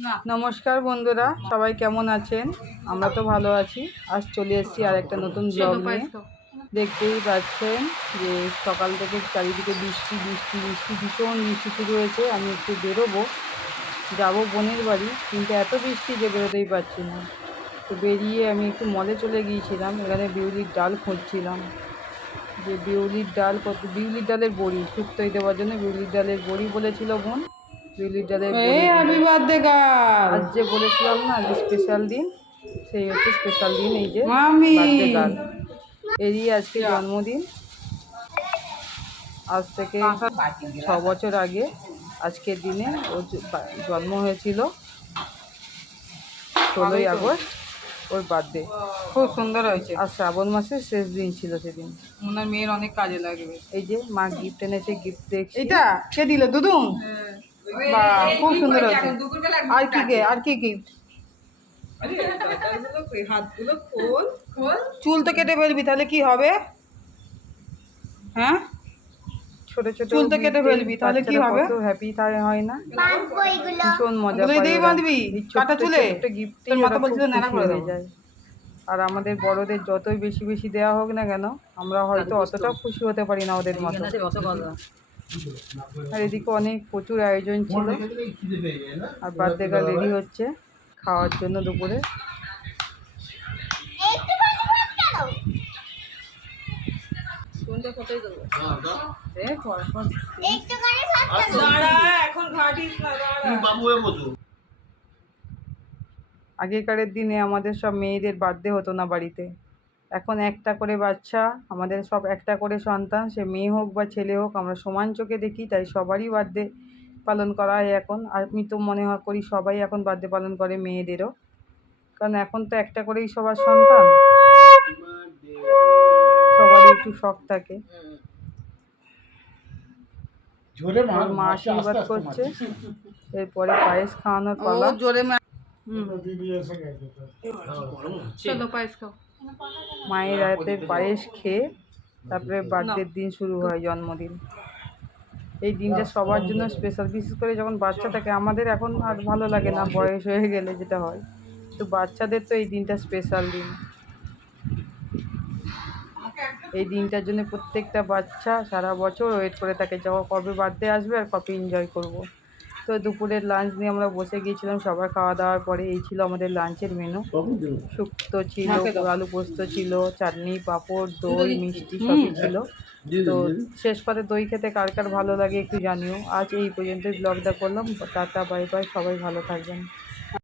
নমস্কার বন্ধুরা সবাই কেমন আছেন? আমরা তো ভালো আছি। আজ চলে এসেছি আর একটা নতুন ব্লগ নিয়ে। দেখতেই পাচ্ছেন যে সকাল থেকে চারিদিকে বৃষ্টি বৃষ্টি বৃষ্টি ভীষণ বৃষ্টি শুরু হয়েছে। আমি একটু বেরোবো। যাব বোনের বাড়ি কিন্তু এত বৃষ্টি যে বেরোতেই পারছি না। তো বেরিয়ে আমি একটু মলে চলে গিয়েছিলাম। এখানে বিউলির ডাল খুঁজছিলাম। যে বিউলির ডাল কত বিউলির ডালের বড়ি শুক্তোয় দেওয়ার জন্য বিউলির ডালের বড়ি বলেছিল বোন। ডালের বড়ি হ্যাপি বার্থডে গার্ল আজ যে বলেছিলাম না যে স্পেশাল দিন সেই হচ্ছে স্পেশাল দিন এই যে মামি। এরই আজকে জন্মদিন। আজ থেকে ছ বছর আগে আজকের দিনে ওর জন্ম হয়েছিল ষোলোই আগস্ট ওর বার্থডে। খুব সুন্দর হয়েছে। আর শ্রাবণ মাসের শেষ দিন ছিল সেদিন। ওনার মেয়ের অনেক কাজে লাগবে। এই যে মা গিফট এনেছে গিফট দেখছি। এটা কে দিল? দুদুন বা খুব সুন্দর হয়েছে। আর কি আর কি গিফট খোল চুল তো কেটে ফেলবি তাহলে কি হবে? হ্যাঁ? ছোট ছোট চুল তো কেটে ফেলবি, তাহলে কি হবে? হ্যাপি হয় না? ভীষণ মজা ওগুলো পাই দিয়ে ওরা। বাঁধবি? কাটা চুলে? ছোট্ট gift মাথা বলছিল খুব করে যায়। আর আমাদের বড়দের যতই বেশি বেশি দেওয়া হোক না কেন আমরা হয়তো অতটাও খুশি হতে পারি না ওদের মতো। আর এদিকে অনেক প্রচুর আয়োজন ছিল। আর বার্থডে গার্ল রেডি হচ্ছে খাওয়ার জন্য দুপুরে। আগেকারের দিনে আমাদের সব মেয়েদের বার্থডে হতো না বাড়িতে। এখন একটা করে বাচ্চা আমাদের সব একটা করে সন্তান সে মেয়ে হোক বা ছেলে হোক আমরা সমান চোখে দেখি তাই সবারই বার্থডে পালন করা হয় এখন। আর আমি তো মনে হয় করি সবাই এখন বার্থডে পালন করে মেয়েদেরও। কারণ এখন তো একটা করেই সবার সন্তান। সবারই একটু শখ থাকে। জোরে মা আশীর্বাদ করছে। এরপরে পায়েস খাওয়ানোর পালা। জোরে চলো পায়েস খাও। মায়ের হাতের পায়েস খেয়ে তারপরে বার্থডের দিন শুরু হয় জন্মদিন। এই দিনটা সবার জন্য স্পেশাল বিশেষ করে যখন বাচ্চা থাকে আমাদের এখন আর ভালো লাগে না বয়স হয়ে গেলে যেটা হয়। তো বাচ্চাদের তো এই দিনটা স্পেশাল দিন। এই দিনটার জন্য প্রত্যেকটা বাচ্চা সারা বছর ওয়েট করে থাকে যখন কবে বার্থডে আসবে আর কবে এনজয় করব। তো দুপুরের লাঞ্চ নিয়ে আমরা বসে গিয়েছিলাম সবার খাওয়া দাওয়ার পরে এই ছিল আমাদের লাঞ্চের মেনু শুক্তো ছিল আলু পোস্ত ছিল চাটনি পাঁপড় দই মিষ্টি সব ছিল। তো শেষ পাতে দই খেতে কার কার ভালো লাগে একটু জানিও। আজ এই পর্যন্তই ব্লগটা করলাম। টাটা বাই বাই সবাই ভালো থাকবেন।